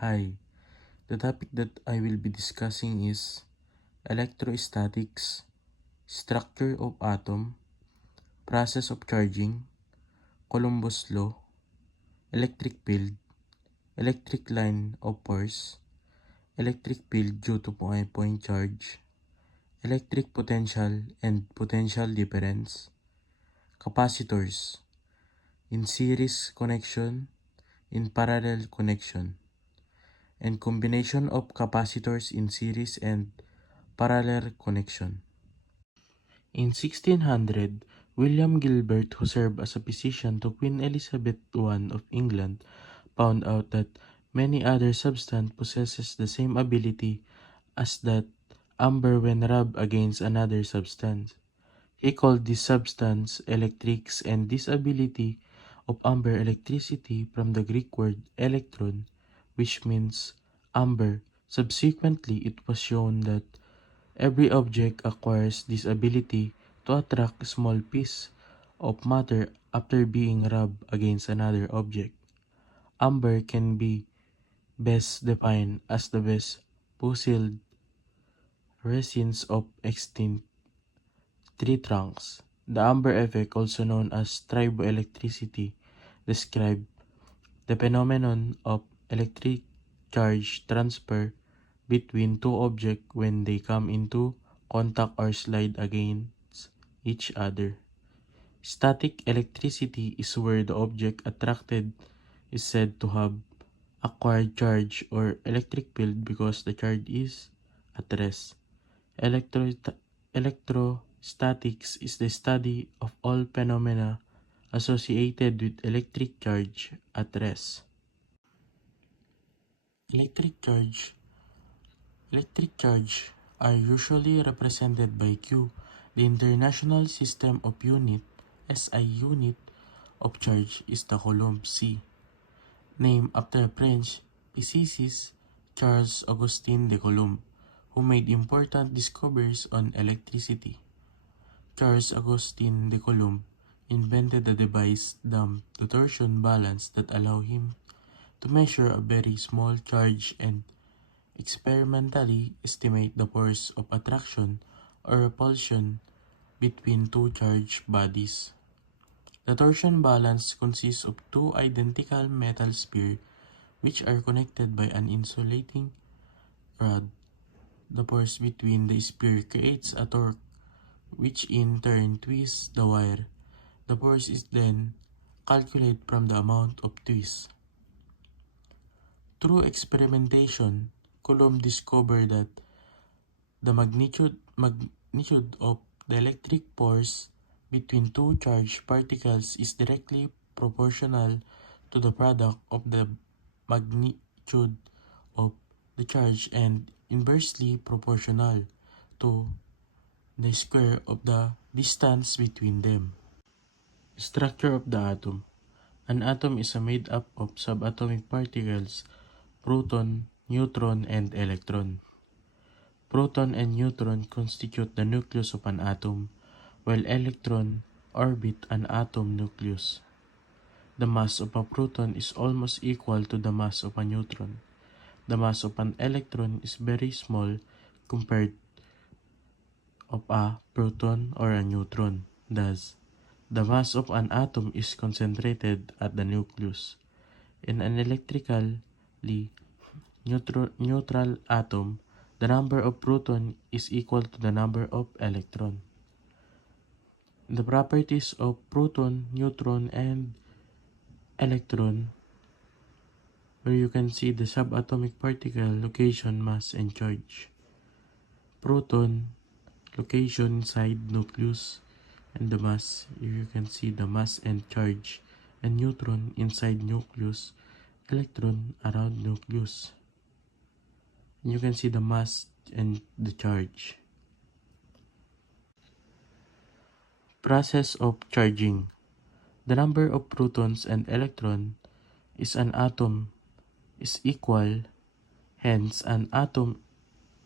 Hi, the topic that I will be discussing is electrostatics, structure of atom, process of charging, Columbus law, electric field, electric line of force, electric field due to point charge, electric potential and potential difference, capacitors, in series connection, in parallel connection, and combination of capacitors in series and parallel connection. In 1600, William Gilbert, who served as a physician to Queen Elizabeth I of England, found out that many other substance possesses the same ability as that amber when rubbed against another substance. He called this substance electrics and this ability of amber electricity from the Greek word electron, which means amber. Subsequently, it was shown that every object acquires this ability to attract a small piece of matter after being rubbed against another object. Amber can be best defined as the best fossil resins of extinct tree trunks. The amber effect, also known as triboelectricity, describes the phenomenon of electric charge transfer between two objects when they come into contact or slide against each other. Static electricity is where the object attracted is said to have acquired charge or electric field because the charge is at rest. Electro- Electrostatics is the study of all phenomena associated with electric charge at rest. Electric charge Electric charge are usually represented by Q. The International System of Unit (SI) unit of charge is the Coulomb C, named after French physicist Charles Augustin de Coulomb, who made important discoveries on electricity. Charles Augustin de Coulomb invented a device dubbed the torsion balance that allowed him to measure a very small charge and experimentally estimate the force of attraction or repulsion between two charged bodies. The torsion balance consists of two identical metal spheres which are connected by an insulating rod. The force between the sphere creates a torque which in turn twists the wire. The force is then calculated from the amount of twist. Through experimentation, Coulomb discovered that the magnitude of the electric force between two charged particles is directly proportional to the product of the magnitude of the charge and inversely proportional to the square of the distance between them. Structure of the atom. An atom is made up of subatomic particles, proton, neutron, and electron. Proton and neutron constitute the nucleus of an atom, while electron orbit an atom nucleus. The mass of a proton is almost equal to the mass of a neutron. The mass of an electron is very small compared of a proton or a neutron. Thus, the mass of an atom is concentrated at the nucleus. In an electrically neutral atom, the number of protons is equal to the number of electrons. The properties of proton, neutron, and electron, where you can see the subatomic particle location, mass, and charge. Proton, location inside nucleus, and the mass, you can see the mass and charge. And neutron inside nucleus, electron around nucleus. You can see the mass and the charge. Process of charging. The number of protons and electrons is an atom is equal, hence an atom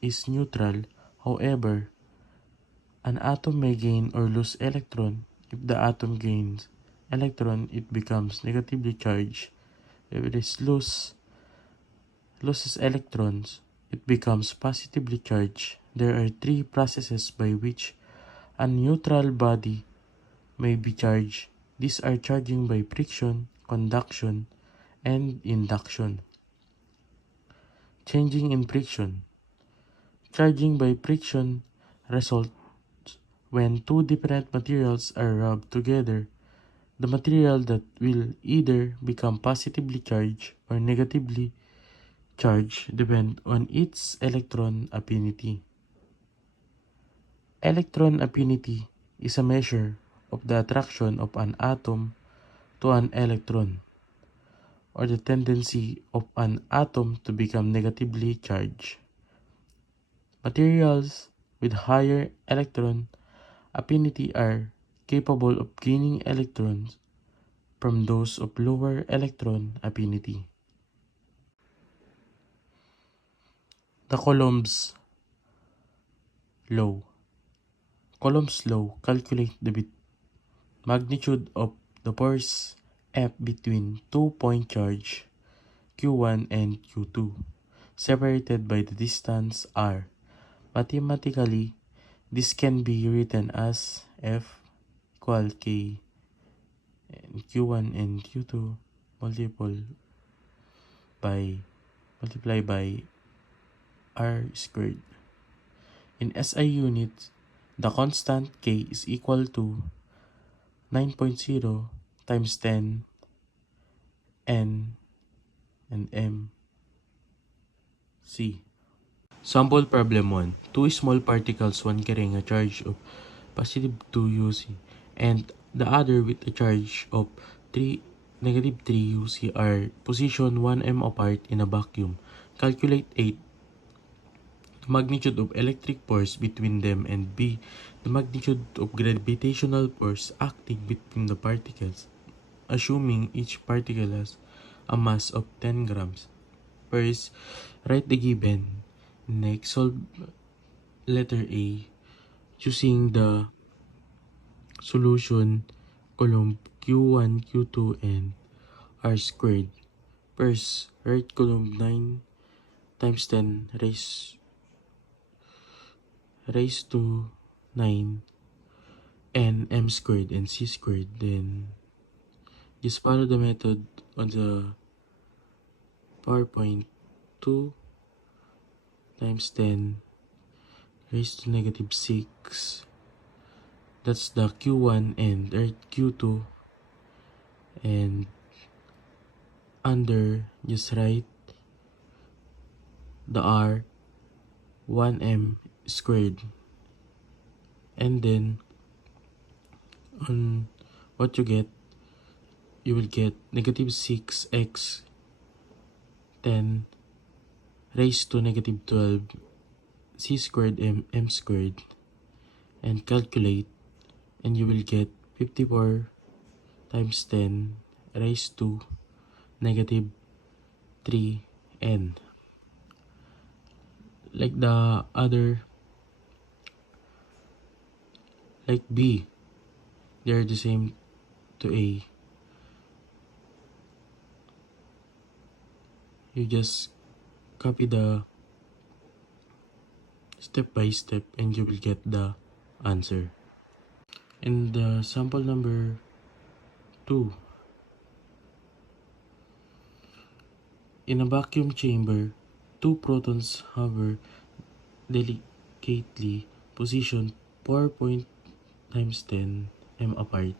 is neutral. However, an atom may gain or lose electron. If the atom gains electron, it becomes negatively charged. If it is lose loses electrons, it becomes positively charged. There are three processes by which a neutral body may be charged. These are charging by friction, conduction, and induction. Changing in friction. Charging by friction results when two different materials are rubbed together. The material that will either become positively charged or negatively charged depend on its electron affinity. Electron affinity is a measure of the attraction of an atom to an electron, or the tendency of an atom to become negatively charged. Materials with higher electron affinity are capable of gaining electrons from those of lower electron affinity. The Coulomb's law. Coulomb's law calculates the magnitude of the force F between two-point charge Q1 and Q2, separated by the distance r. Mathematically, this can be written as F equal K and Q1 and Q2 multiply by r squared. In SI units, the constant K is equal to 9.0 times 10 N and M C. Sample problem 1. Two small particles, one carrying a charge of positive 2 UC and the other with a charge of negative 3 UC are positioned 1 m apart in a vacuum. Calculate 8. The magnitude of electric force between them, and B. The magnitude of gravitational force acting between the particles, assuming each particle has a mass of 10 grams. First, write the given. Next, solve letter A, choosing the solution column Q1, Q2, and R squared. First, write column 9 times 10 raised to 9 and M squared and C squared. Then, just follow the method on the PowerPoint. 2 times 10 raised to negative 6. That's the Q1 and Q2. And under, just write the R 1m squared. And then, on what you will get negative 6x 10 raised to negative 12 c squared m squared, and calculate, and you will get 54 times 10 raised to negative 3n. Like the other, like B, they are the same to A. You just copy the step by step and you will get the answer. And the sample number 2. In a vacuum chamber, two protons hover delicately positioned 4 times 10 m apart.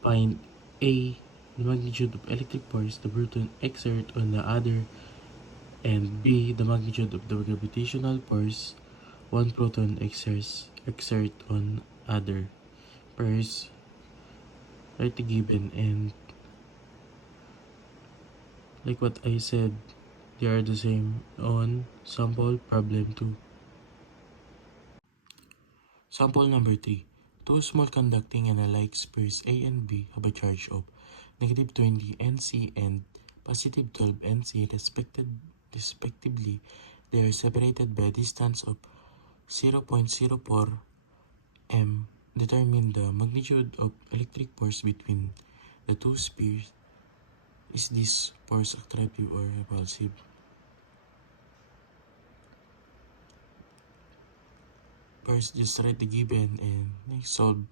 Find A, the magnitude of electric force the proton exert on the other, and B, the magnitude of the gravitational force one proton exert on other. First, write the given, and like what I said, they are the same on sample problem 2. Sample number 3. Two small conducting and alike spheres A and B have a charge of negative 20 Nc and positive 12 Nc respectively. They are separated by a distance of 0.04 m. Determine the magnitude of electric force between the two spheres. Is this force attractive or repulsive? First, just write the given and next solve.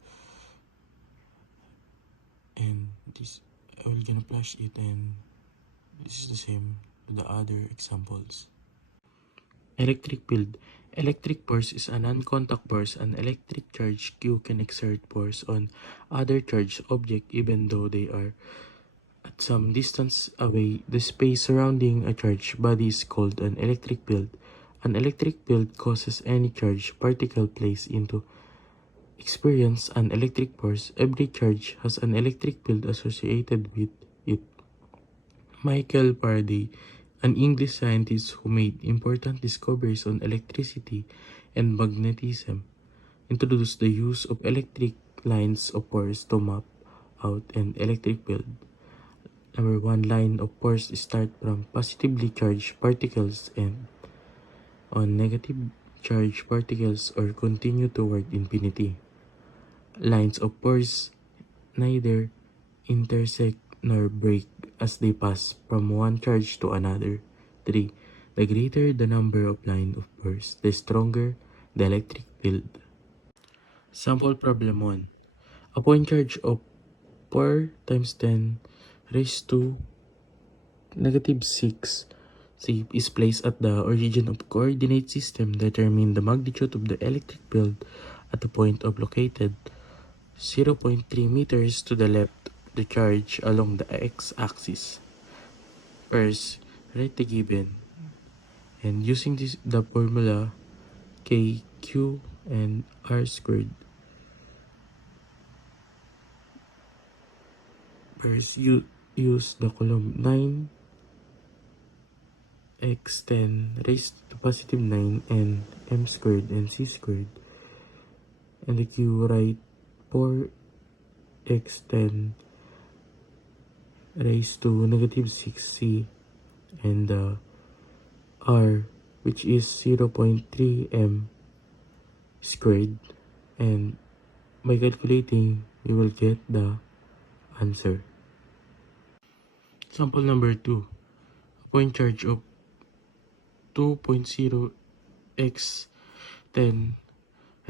And this, I will gonna flash it, and this is the same to the other examples. Electric field. Electric force is a non-contact force. An electric charge Q can exert force on other charged object even though they are at some distance away. The space surrounding a charged body is called an electric field. An electric field causes any charged particle placed into experience an electric force. Every charge has an electric field associated with it. Michael Faraday, an English scientist who made important discoveries on electricity and magnetism, introduced the use of electric lines of force to map out an electric field. Number one, line of force start from positively charged particles and on negative charged particles or continue toward infinity. Lines of force neither intersect nor break as they pass from one charge to another. 3. The greater the number of line of force, the stronger the electric field. Sample problem 1. A point charge of 4 times 10 raised to negative 6 C is placed at the origin of coordinate system. Determine the magnitude of the electric field at the point of located 0.3 meters to the left of the charge along the x-axis. First, write the given. And using the formula K, Q, and R squared. First, you use the column 9 x 10 raised to positive 9 and m squared and c squared. And the Q, write 4x 10 raised to negative 6c, and the R, which is 0.3 m squared, and by calculating you will get the answer. Sample number 2. A point charge of 2.0 x 10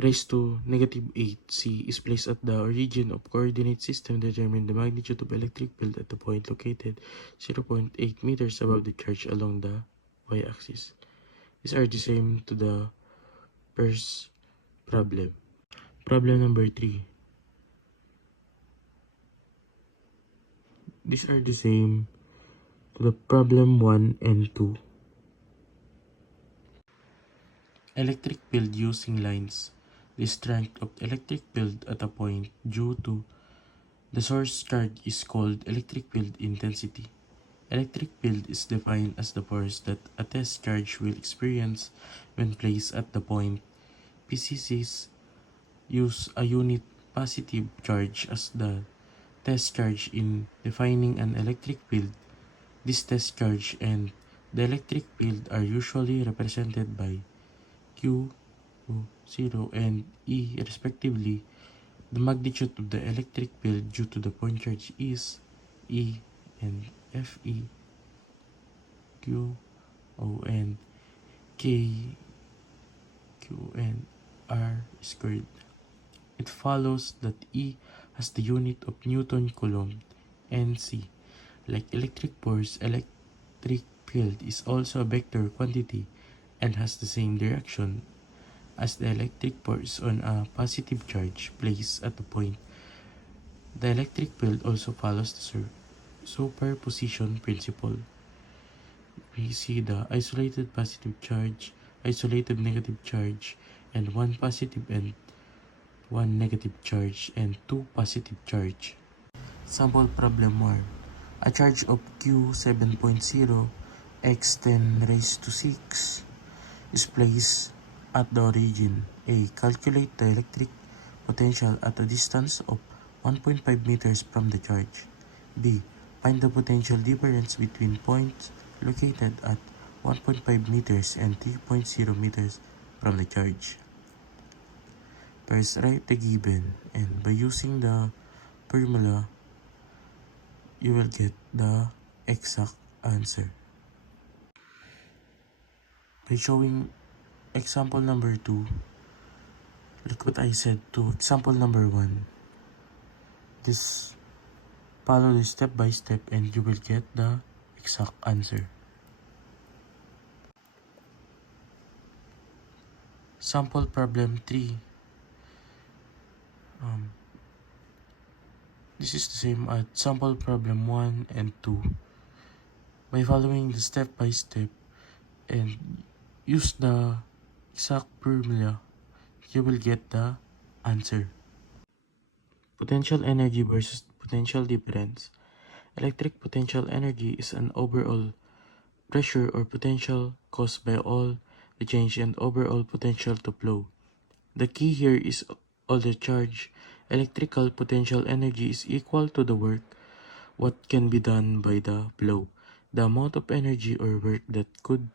raised to negative 8 c is placed at the origin of coordinate system. Determine the magnitude of electric field at the point located 0.8 meters above the charge along the y-axis. These are the same to the first problem. Problem number 3. These are the same to the problem 1 and 2. Electric field using lines. The strength of the electric field at a point due to the source charge is called electric field intensity. Electric field is defined as the force that a test charge will experience when placed at the point. PCCs use a unit positive charge as the test charge in defining an electric field. This test charge and the electric field are usually represented by Q, 0, and E respectively. The magnitude of the electric field due to the point charge is E, and Fe, Q, O, and K, Q, and R squared. It follows that E has the unit of Newton Coulomb, and C. Like electric force, electric field is also a vector quantity and has the same direction as the electric force on a positive charge placed at the point. The electric field also follows the superposition principle. We see the isolated positive charge, isolated negative charge, and one positive and one negative charge, and two positive charge. Sample problem 1. A charge of Q 7.0 x 10 raised to 6 is placed at the origin. A. Calculate the electric potential at a distance of 1.5 meters from the charge. B. Find the potential difference between points located at 1.5 meters and 3.0 meters from the charge. First, write the given, and by using the formula, you will get the exact answer. By showing example number 2, Look what I said to example number 1. Just follow this step by step and you will get the exact answer. Sample problem 3. This is the same as sample problem 1 and 2. By following the step by step and use the exact formula, you will get the answer. Potential energy versus potential difference. Electric potential energy is an overall pressure or potential caused by all the change and overall potential to flow. The key here is all the charge. Electrical potential energy is equal to the work what can be done by the flow. The amount of energy or work that could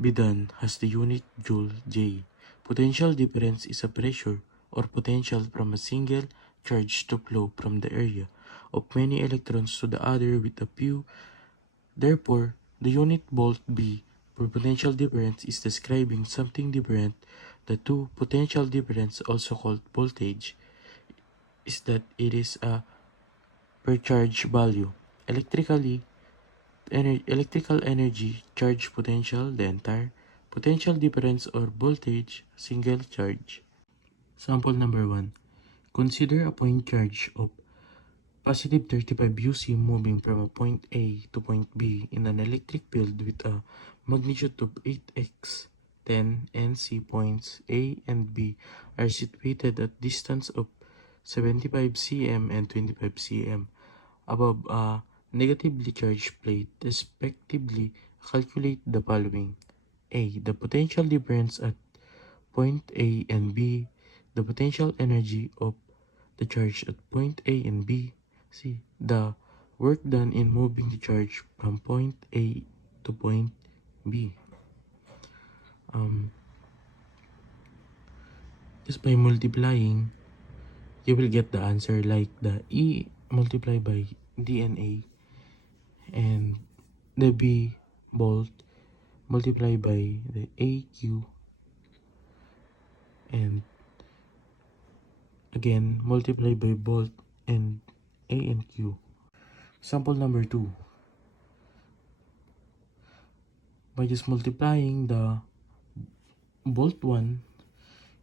be done has the unit joule J. Potential difference is a pressure or potential from a single charge to flow from the area of many electrons to the other with a few. Therefore, the unit volt B for potential difference is describing something different. The two potential difference, also called voltage, is that it is a per charge value. Electrical energy, charge potential, the entire potential difference or voltage, single charge. Sample number 1. Consider a point charge of positive 35 UC moving from a point A to point B in an electric field with a magnitude of 8x. 10 NC points A and B are situated at distance of 75 cm and 25 cm above a negatively charged plate, respectively. Calculate the following. A. The potential difference at point A and B. The potential energy of the charge at point A and B. C. The work done in moving the charge from point A to point B. Just by multiplying, you will get the answer like the E multiplied by DNA and the B volt multiplied by the AQ and again multiplied by volt and A and Q. Sample number 2. By just multiplying the volt 1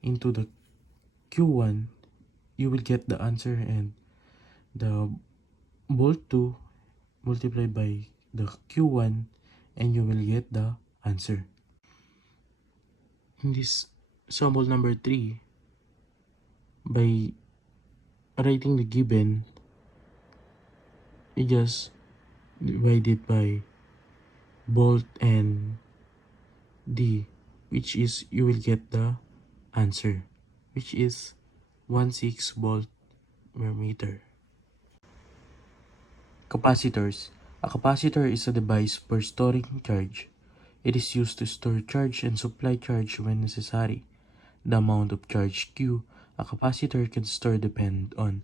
into the Q1, you will get the answer, and the volt 2 multiplied by the Q1 and you will get the answer. In this sample number 3, by writing the given, you just divide it by volt and D, which is you will get the answer, which is 16 volt per meter. Capacitors. A capacitor is a device for storing charge. It is used to store charge and supply charge when necessary. The amount of charge Q a capacitor can store depend on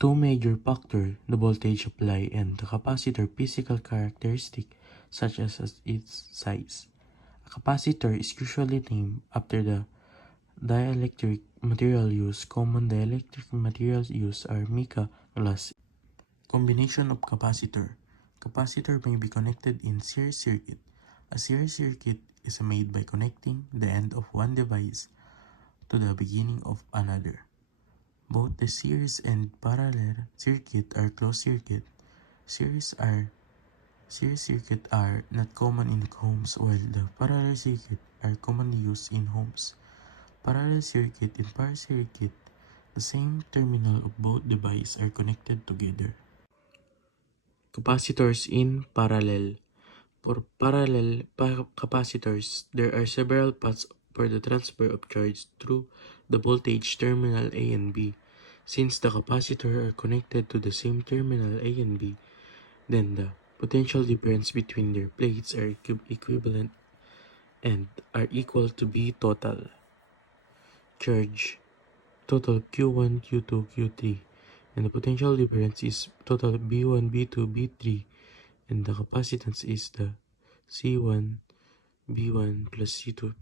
two major factors: the voltage applied and the capacitor physical characteristic, such as its size. A capacitor is usually named after the dielectric material used. Common dielectric materials used are mica, glass. Combination of capacitor. Capacitor may be connected in series circuit. A series circuit is made by connecting the end of one device to the beginning of another. Both the series and parallel circuit are closed circuit. Series circuit are not common in homes, while the parallel circuit are commonly used in homes. Parallel circuit and parallel circuit, the same terminal of both devices are connected together. Capacitors in parallel. For parallel capacitors, there are several paths for the transfer of charge through the voltage terminal A and B. Since the capacitors are connected to the same terminal A and B, then the potential difference between their plates are equivalent and are equal to B total charge, total Q1, Q2, Q3, and the potential difference is total B1, B2, B3, and the capacitance is the C1, B1 plus C2,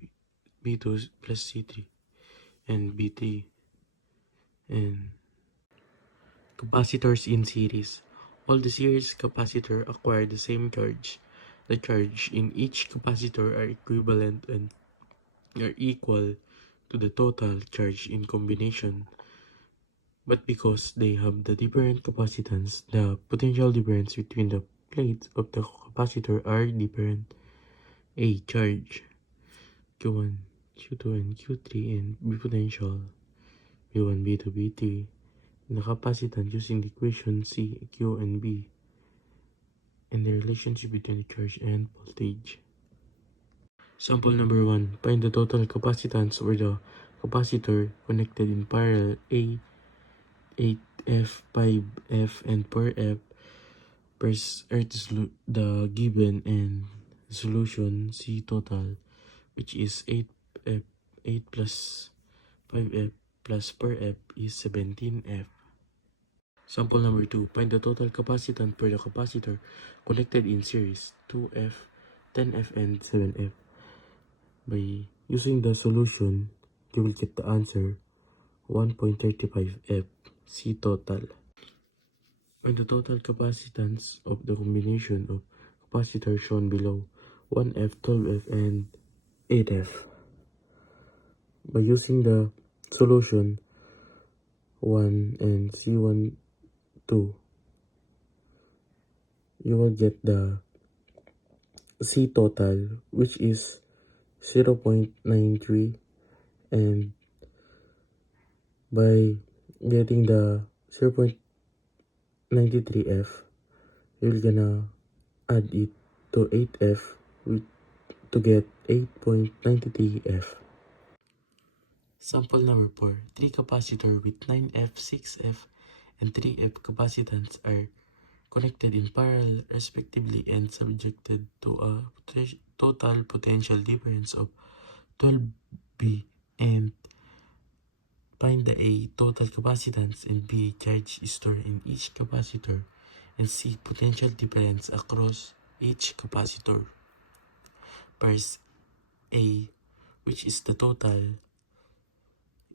B2 plus C3. and B3. And capacitors in series. All the series capacitor acquire the same charge. The charge in each capacitor are equivalent and are equal to the total charge in combination. But because they have the different capacitance, the potential difference between the plates of the capacitor are different. A charge Q1, Q2, and Q3 and B potential B1, B2, B3 and the capacitance using the equation C, Q, and B and the relationship between the charge and voltage. Sample number 1. Find the total capacitance for the capacitor connected in parallel A, 8F, 5F, and 4F. Press the given and solution C total, which is 8F, 8 plus 5F plus 4F is 17F. Sample number 2. Find the total capacitance for the capacitor connected in series 2F, 10F, and 7F. By using the solution, you will get the answer 1.35F C total. Find the total capacitance of the combination of capacitors shown below 1F, 12F, and 8F. By using the solution 1 and C1, 2, you will get the C total, which is 0.93, and by getting the 0.93F, you're gonna add it to 8F to get 8.93F. Sample number 4. 3 capacitor with 9F, 6F, and 3F capacitance are connected in parallel respectively and subjected to a total potential difference of 12B, and find the A total capacitance and B charge stored in each capacitor and C potential difference across each capacitor. First, A, which is the total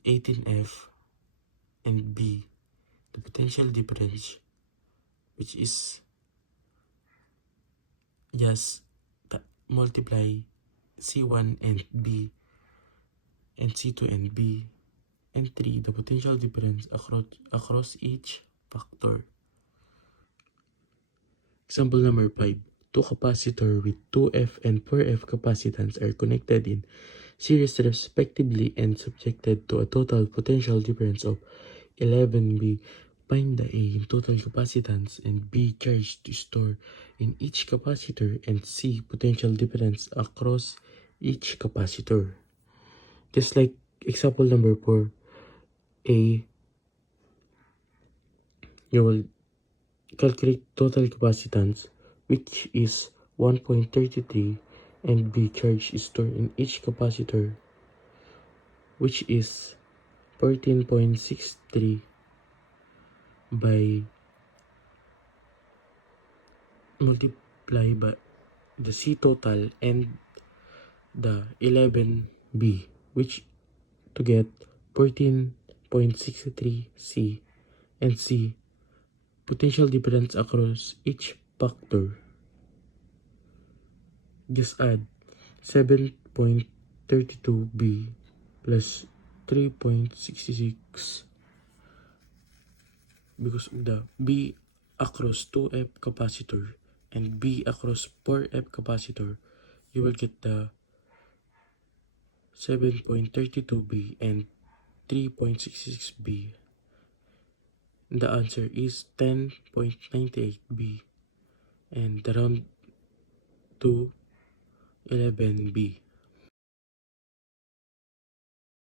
18F, and B, the potential difference, which is just multiply C1 and B and C2 and B, and 3, the potential difference across each factor. Example number 5. 2 capacitor with 2F and 4F capacitance are connected in series respectively and subjected to a total potential difference of 11B. Find the A in total capacitance and B charge to store in each capacitor and C potential difference across each capacitor. Just like example number 4, A, you will calculate total capacitance, which is 1.33, and B charge is stored in each capacitor, which is 14.63, by multiply by the C total and the 11B, which to get 14.63 C, and C potential difference across each factor. Just add 7.32B plus 3.66 because of the B across 2F capacitor and B across 4F capacitor. You will get the 7.32B and 3.66B. The answer is 10.98B and the round to 11B.